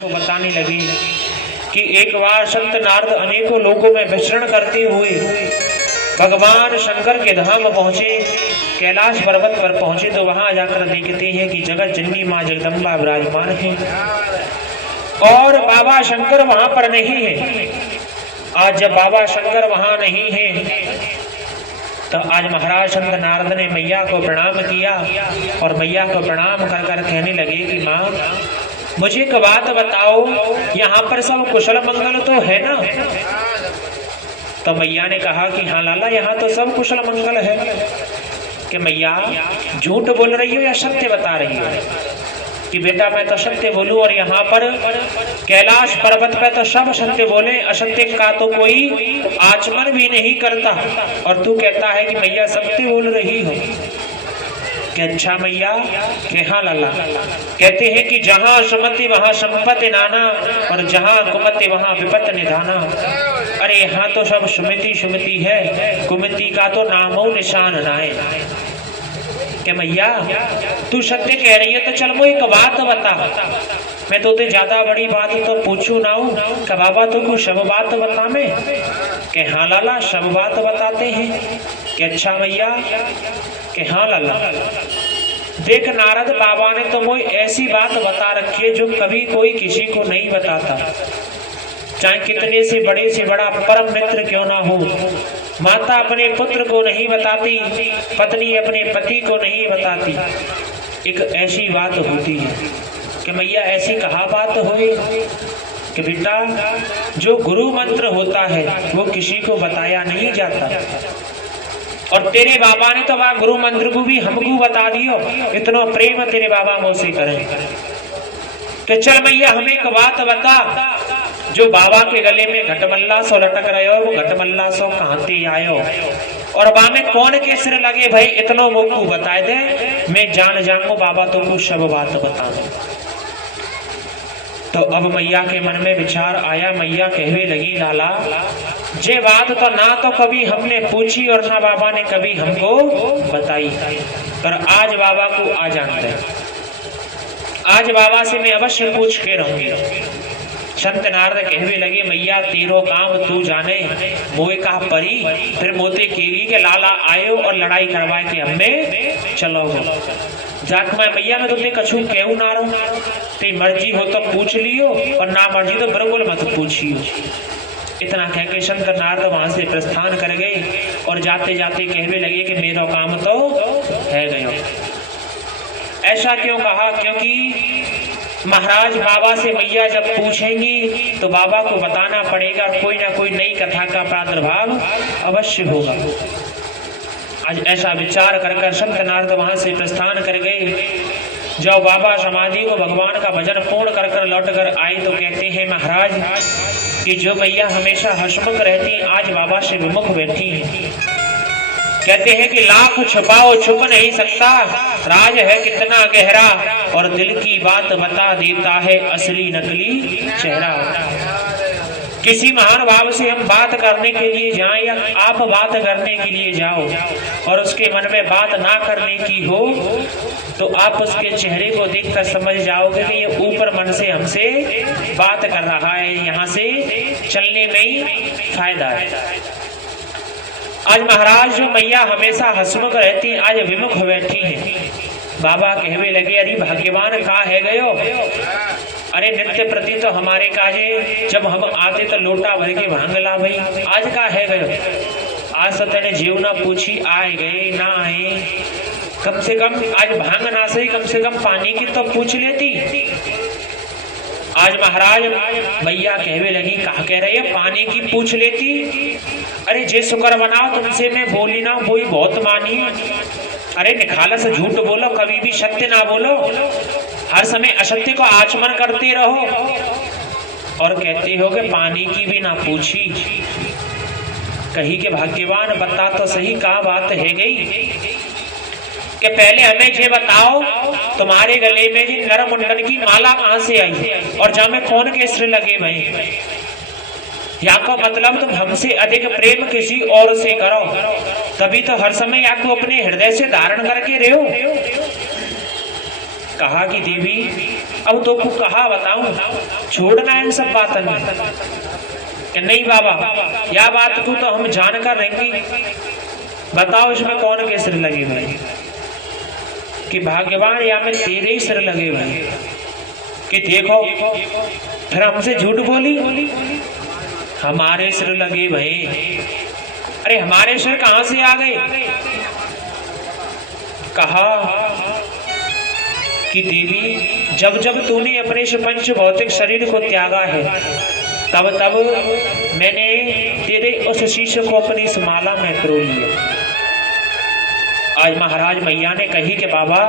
को बताने लगी कि एक बार संत नारद अनेकों लोगों में विचरण करते हुए भगवान शंकर के धाम पहुंचे, कैलाश पर्वत पर पहुंचे तो वहां जाकर देखते हैं कि जगत जननी मां जगदम्बा विराजमान है और बाबा शंकर वहां पर नहीं है। आज जब बाबा शंकर वहां नहीं है तो आज महाराज संत नारद ने मैया को प्रणाम किया और मैया को प्रणाम कर कर कहने लगे कि माँ मुझे एक बात बताओ, यहाँ पर सब कुशल मंगल तो है ना? तो मैया ने कहा कि हाँ लाला, यहाँ तो सब कुशल मंगल है। कि मैया झूठ बोल रही हो या सत्य बता रही हो? कि बेटा मैं तो सत्य बोलूं और यहाँ पर कैलाश पर्वत पे तो सब सत्य बोले, असत्य का तो कोई आचमन भी नहीं करता, और तू कहता है कि मैया सत्य बोल रही हो। कि अच्छा मैया, कि हाँ लाला। कहते हैं कि जहाँ सुमति वहाँ संपत्ति नाना और जहाँ कुमति वहाँ विपत्ति निधाना। अरे यहाँ तो सब सुमति सुमति है, कुमति का तो नामो निशान ना है। कि मैया तू सत्य कह रही है तो चल मुझे एक बात बता, मैं तो ज्यादा बड़ी बात तो पूछू ना हूँ। कि बाबा तो कुछ सब बात बता मैं? कि हाँ लाला सब बात बताते हैं। कि अच्छा मैया, कि हाँ लाला। देख नारद बाबा ने तो मुझे ऐसी बात बता रखी है जो कभी कोई किसी को नहीं बताता, चाहे कितने से बड़ा परम मित्र क्यों ना हो। माता अपने पुत्र को नहीं बताती, पत्नी अपने पति को नहीं बताती। एक ऐसी बात होती है कि मैया ऐसी कहा बात होए कि बेटा जो गुरु मंत्र होता है वो किसी को बताया नहीं जाता, और तेरे बाबा ने तो वह गुरु मंत्र को भी हमको बता दियो। इतना प्रेम तेरे बाबा मुझसे करें। तो चल मैया हमें एक बात बता, जो बाबा के गले में घटमल्ला सो लटक रहे हो वो घटमल्ला सो कहां से आयो, और बा में कौन के सिर लगे भाई, इतनो मोकू बताए दे, मैं जान जाऊंगा बाबा तो कुछ सब बात बता दे। तो अब मैया के मन में विचार आया, मैया कहने लगी लाला जे बात तो ना तो कभी हमने पूछी और ना बाबा ने कभी हमको बताई, पर आज बाबा को आ जानते हैं, आज बाबा से मैं अवश्य पूछ के रहूंगी। संत नारद कहने लगे मैया तेरो काम तू जाने, मोए का परी फिर मोते केगी के लाला आयो और लड़ाई करवाए के हमें चलो जाक मैं मैया मैं तुमने कछु कहू ना रहो, ते मर्जी हो तो पूछ लियो और ना मर्जी तो बिल्कुल मत पूछियो। इतना कह के संत नारद वहां से प्रस्थान कर गए और जाते जाते कहने लगे कि मेरा काम तो है गयो। ऐसा क्यों कहा? क्योंकि महाराज बाबा से मैया जब पूछेंगी तो बाबा को बताना पड़ेगा, कोई ना कोई नई कथा का प्रादुर्भाव अवश्य होगा। आज ऐसा विचार कर कर संत नारद वहां से प्रस्थान कर गए। जब बाबा समाधि को भगवान का भजन पूर्ण कर कर लौट कर आए तो कहते हैं महाराज कि जो मैया हमेशा हंसमुख रहती आज बाबा से विमुख बैठी है। कहते हैं कि लाख छुपाओ छुप नहीं सकता, राज है कितना गहरा और दिल की बात बता देता है असली नकली चेहरा। किसी महान भाव से हम बात करने के लिए जाएं या आप बात करने के लिए जाओ और उसके मन में बात ना करने की हो तो आप उसके चेहरे को देखकर समझ जाओगे कि ये ऊपर मन से हमसे बात कर रहा है, यहाँ से चलने में ही फायदा है। आज महाराज जो मैया हमेशा हंसमुख रहती आज विमुख बैठी है। बाबा कहने लगे अरे भाग्यवान कहाँ है गयो? अरे नित्य प्रति तो हमारे काजे जब हम आते तो लोटा भर के भांग ला भाई, आज का है गयो? आज तो तेने जीव ना पूछी आए गए ना आए, कम से कम आज भांग ना सही कम से कम पानी की तो पूछ लेती। आज महाराज मैया कहने लगी कहा कह रही है पानी की पूछ लेती। अरे जे शुक्र बनाओ तुमसे मैं बोली ना बोई बहुत मानी। अरे निखालस झूठ बोलो, कभी भी सत्य ना बोलो, हर समय असत्य को आचमन करते रहो और कहते हो कि पानी की भी ना पूछी। कहीं के भाग्यवान बता तो सही क्या बात है गई कि पहले हमें ये बताओ तुम्हारे गले में जी नरमुंडन की माला कहां से आई और जहां में कौन के सिर लगे भाई? या को मतलब तुम हमसे अधिक प्रेम किसी और से करो तभी तो हर समय या अपने हृदय से धारण करके रहो। कहा कि देवी अब तो को कहा बताऊं, छोड़ना है इन सब बातन में कि नहीं बाबा, यह बात को तो हम जानकर रहेंगे, बताओ इसमें कौन के सिर लगे हुए कि भाग्यवान या में तेरे ही सिर लगे हुए कि देखो फिर हमसे झूठ बोली, हमारे सिर लगे भाई। अरे हमारे सिर कहां से आ गए? कहा कि देवी जब जब तूने अपने इस पंच भौतिक शरीर को त्यागा है तब तब मैंने तेरे उस शीश को अपनी इस माला में पिरो लिया। आज महाराज मैया ने कही कि बाबा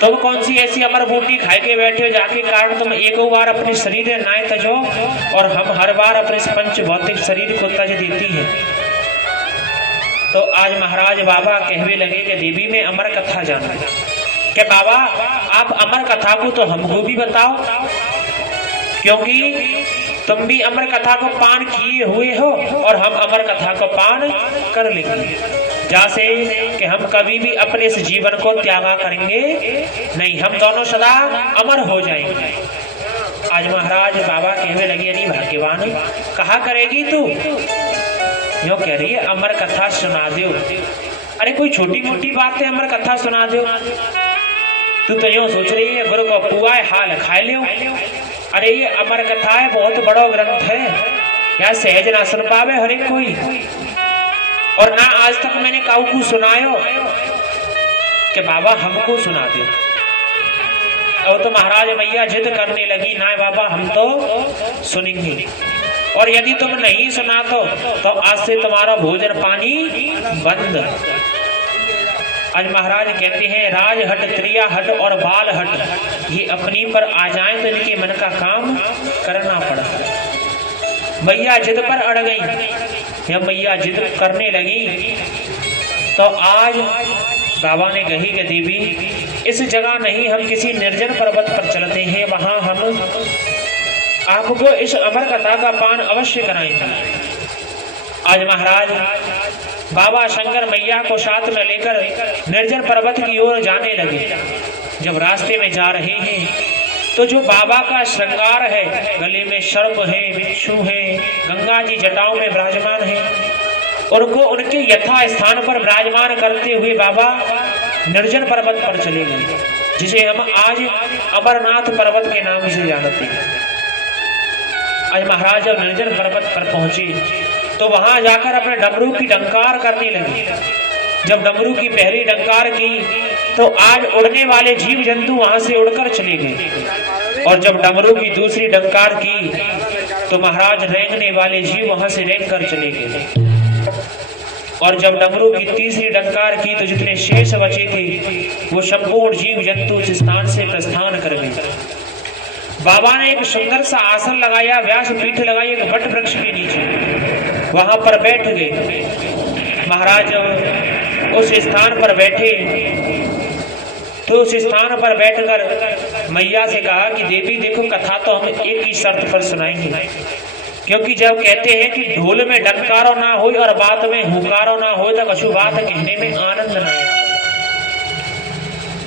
तुम कौन सी ऐसी अमर बूटी खाए के बैठे हो जाके कारण तुम एक बार अपने शरीर नाय तजो और हम हर बार अपने इस पंच भौतिक शरीर को तज देती है। तो आज महाराज बाबा कहवे लगे कि देवी में अमर कथा जाना कि बाबा आप अमर कथा को तो हमको भी बताओ, क्योंकि तुम भी अमर कथा को पान किए हुए हो और हम अमर कथा को पान कर लेंगे, जैसे कि हम कभी भी अपने इस जीवन को त्यागा करेंगे नहीं, हम दोनों सदा अमर हो जाएंगे। आज महाराज बाबा कहने लगे अरे भाग्यवान कहा करेगी तू? यो कह रही है अमर कथा सुना दो। अरे कोई छोटी मोटी बात है अमर कथा सुना दो, तू तो यूं सोच रही है गुरु को पुआए हाल खाए लियो। अरे ये अमर कथा है, बहुत बड़ा ग्रंथ है, यहाँ सहज ना सुन पावे हर एक कोई, और ना आज तक मैंने काऊ को सुनायो कि बाबा हमको सुना दो। अब तो महाराज मैया जिद करने लगी ना बाबा हम तो सुनेंगे, और यदि तुम नहीं सुना तो आज से तुम्हारा भोजन पानी बंद। आज महाराज कहते हैं राज हट, त्रिया हट और बाल हट ये अपनी पर आ जाए तो इनके मन का काम करना पड़ा। मैया जिद पर अड़ गई, या मैया जिद करने लगी तो आज बाबा ने कही कि देवी इस जगह नहीं, हम किसी निर्जन पर्वत पर चलते हैं, वहां हम आपको इस अमर कथा का पान अवश्य कराएंगे। आज महाराज बाबा शंकर मैया को साथ में लेकर निर्जन पर्वत की ओर जाने लगे। जब रास्ते में जा रहे हैं तो जो बाबा का श्रृंगार है, गले में सर्प है, बिच्छू है, गंगा जी जटाओं में विराजमान है, उनको उनके यथा स्थान पर विराजमान करते हुए बाबा निर्जन पर्वत पर चले गए, जिसे हम आज अमरनाथ पर्वत के नाम से जानते हैं। आज महाराज जब निर्जन पर्वत पर पहुंचे तो वहां जाकर अपने डमरू की डंकार करने लगे। जब डमरू की पहली डंकार की तो आज उड़ने वाले जीव जंतु वहां से उड़कर चले गए, और जब डमरू की दूसरी डंकार की तो महाराज रेंगने वाले जीव वहां से रेंग कर चले गए, और जब डमरू की तीसरी डंकार की तो जितने शेष बचे थे वो संपूर्ण जीव जंतु उस स्थान से प्रस्थान कर गए। बाबा ने एक सुंदर सा आसन लगाया, व्यास पीठ लगाई एक वट वृक्ष के नीचे, वहां पर बैठ गए। महाराज उस स्थान पर बैठे तो उस स्थान पर बैठकर मैया से कहा कि देवी देखो कथा तो हम एक ही शर्त पर सुनाएंगे, क्योंकि जब कहते हैं कि ढोल में डंकारो ना हो और बात में हुंकारो ना हो तो कछु बात कहने में आनंद ना आए।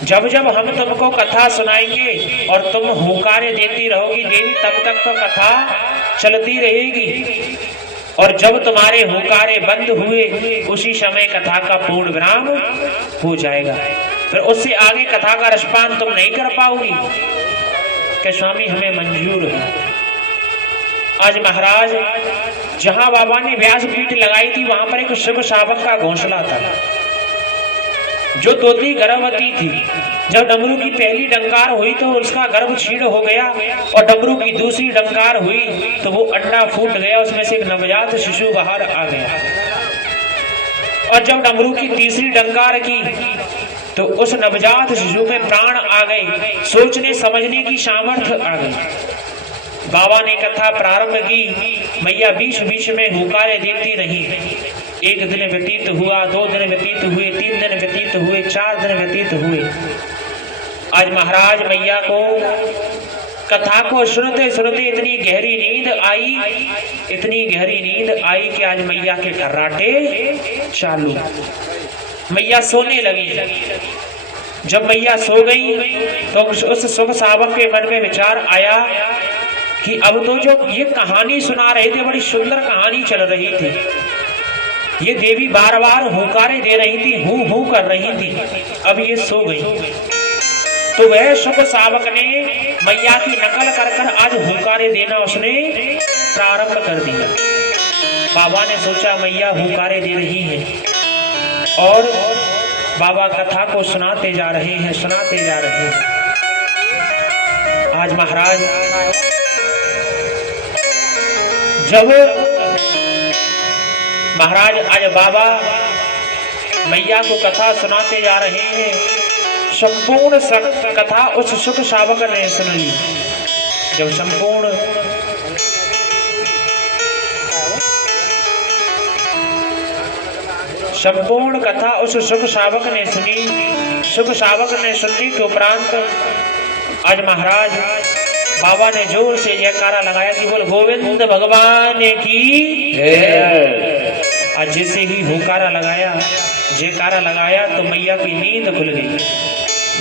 जब जब हम तुमको कथा सुनाएंगे और तुम हुंकारे देती रहोगी देवी, तब तक तो कथा चलती रहेगी, और जब तुम्हारे हुंकारे बंद हुए उसी समय कथा का पूर्ण विराम हो जाएगा, फिर उससे आगे कथा का रसपान तुम नहीं कर पाओगी कि स्वामी हमें मंजूर है। आज महाराज जहां बाबा ने व्यास पीठ लगाई थी वहां पर एक शिव शावक का घोंसला था, जो तोती गर्भवती थी। जब डमरू की पहली डंकार हुई तो उसका गर्भ छीण हो गया, और डमरू की दूसरी डंकार हुई तो वो अंडा फूट गया, उसमें से एक नवजात शिशु बाहर आ गया, और जब डमरू की तीसरी डंकार की तो उस नवजात शिशु में प्राण आ गए, सोचने समझने की सामर्थ्य आ गई। बाबा ने कथा प्रारंभ की, मैया बीच बीच में हुंकारे देती रही। एक दिन व्यतीत हुआ, 2 दिन व्यतीत हुए, 3 दिन व्यतीत हुए, 4 दिन व्यतीत हुए। आज महाराज मैया को कथा को सुनते सुनते इतनी गहरी नींद आई, इतनी गहरी नींद आई कि आज मैया के खर्राटे चालू, मैया सोने लगी। जब मैया सो गई तो उस सुख सावक के मन में विचार आया कि अब तो जो ये कहानी सुना रहे थे, बड़ी सुंदर कहानी चल रही थी, ये देवी बार बार हुंकारे दे रही थी, हूं हूं कर रही थी, अब ये सो गई। तो वह सुख सावक ने मैया की नकल कर कर आज हुंकारे देना उसने प्रारंभ कर दिया। बाबा ने सोचा मैया हुंकारे दे रही है और बाबा कथा को सुनाते जा रहे हैं, सुनाते जा रहे हैं। आज महाराज जब महाराज आज बाबा मैया को कथा सुनाते जा रहे हैं, संपूर्ण कथा उस सुख सावक ने सुन ली। जब संपूर्ण कथा उस सुख सावक ने सुनी, सुख सावक ने सुनने के उपरांत आज महाराज बाबा ने जोर से जयकारा लगाया कि बोल गोविंद भगवान की। आज जैसे ही हुंकारा लगाया, जयकारा लगाया तो मैया की नींद खुल गई।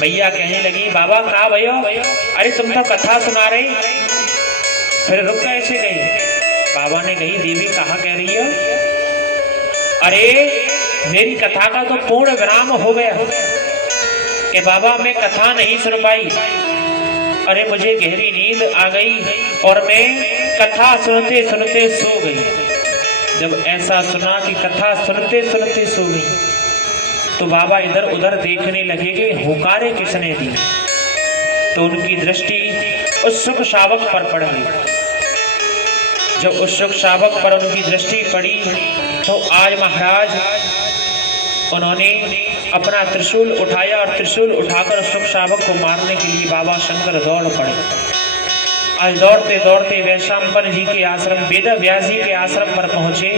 मैया कहने लगी बाबा कहाँ भयो? अरे तुम तो कथा सुना रही, फिर रुक कैसे गई? बाबा ने कही देवी कहाँ कह रही है? अरे मेरी कथा का तो पूर्ण विराम हो गया कि बाबा मैं कथा नहीं सुन पाई। अरे मुझे गहरी नींद आ गई और मैं कथा सुनते सुनते सो गई। जब ऐसा सुना कि कथा सुनते सुनते सो गई तो बाबा इधर उधर देखने लगे कि हुंकारे किसने दी। तो उनकी दृष्टि उस सुख सावक पर पड़ गई। जब उस सुख सावक पर उनकी दृष्टि पड़ी तो आज महाराज उन्होंने अपना त्रिशूल उठाया और त्रिशूल उठाकर सुख सावक को मारने के लिए बाबा शंकर दौड़ पड़े। आज दौड़ते दौड़ते वैशंपायन जी के आश्रम, वेद व्यास जी के आश्रम पर पहुंचे।